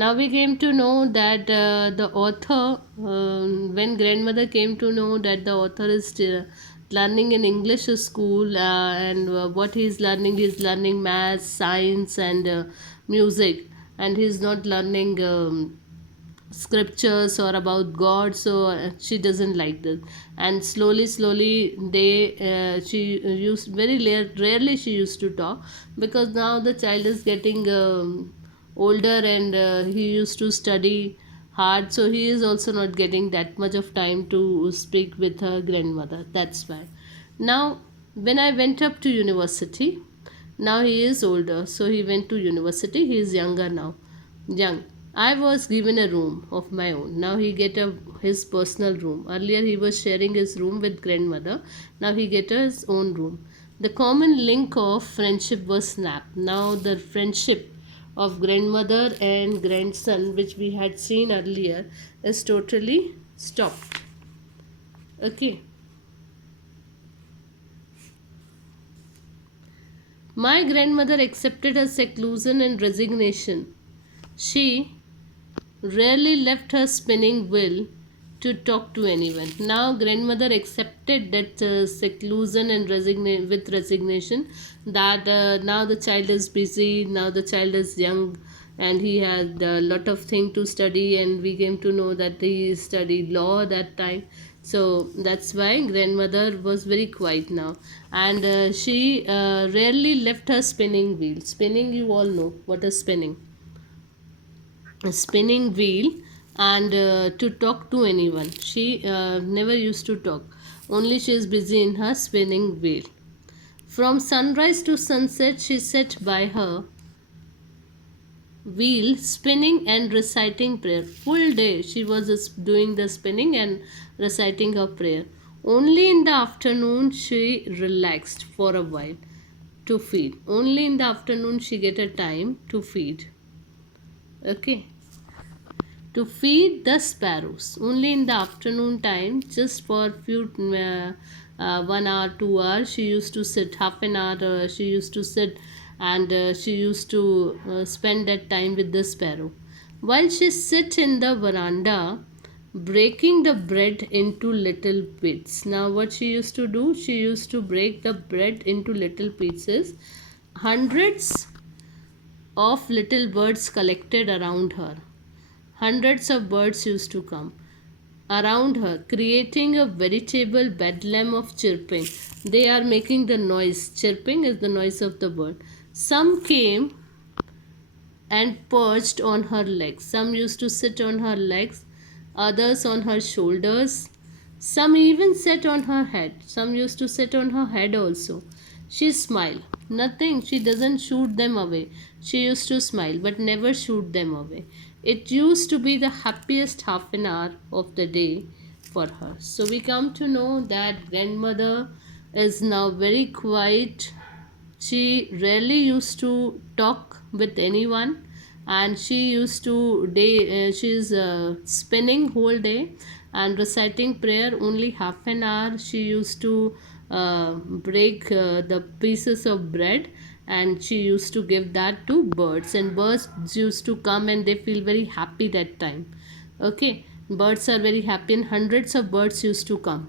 Now we came to know that the author, when grandmother came to know that the author is learning in English school, and what he is learning maths, science, and music, and he's not learning scriptures or about God, so she doesn't like this. And slowly she used very rarely she used to talk, because now the child is getting older, and he used to study hard, so he is also not getting that much of time to speak with her grandmother. That's why now, when I went up to university, now he is older, so he went to university, he is younger now, young. I was given a room of my own. Now he get his personal room. Earlier he was sharing his room with grandmother. Now he get his own room. The common link of friendship was snapped. Now the friendship of grandmother and grandson, which we had seen earlier, is totally stopped. Okay. My grandmother accepted her seclusion and resignation. She rarely left her spinning wheel to talk to anyone. Now grandmother accepted that seclusion and with resignation, that now the child is busy, now the child is young, and he had a lot of thing to study, and we came to know that he studied law that time. So that's why grandmother was very quiet now, and she rarely left her spinning wheel. Spinning, you all know what is spinning, a spinning wheel, and to talk to anyone. She never used to talk, only she is busy in her spinning wheel. From sunrise to sunset, she sat by her wheel, spinning and reciting prayer. Full day she was just doing the spinning and reciting her prayer. Only in the afternoon she relaxed for a while to feed. Only in the afternoon she get a time to feed. Okay, to feed the sparrows. Only in the afternoon time, just for few 1 hour, 2 hours, she used to sit. Half an hour she used to sit, and she used to spend that time with the sparrow. While she sit in the veranda, breaking the bread into little bits. Now what she used to do? She used to break the bread into little pieces. Hundreds of little birds collected around her. Hundreds of birds used to come around her, creating a veritable bedlam of chirping. They are making the noise. Chirping is the noise of the bird. Some came and perched on her legs. Some used to sit on her legs, others on her shoulders. Some even sat on her head. Some used to sit on her head also. She smiled. Nothing. She doesn't shoot them away. She used to smile but never shoot them away. It used to be the happiest half an hour of the day for her. So we come to know that grandmother is now very quiet. She rarely used to talk with anyone, and she used to she's spinning whole day and reciting prayer only half an hour. She used to break the pieces of bread, and she used to give that to birds, and birds used to come and they feel very happy that time. Okay, birds are very happy, and hundreds of birds used to come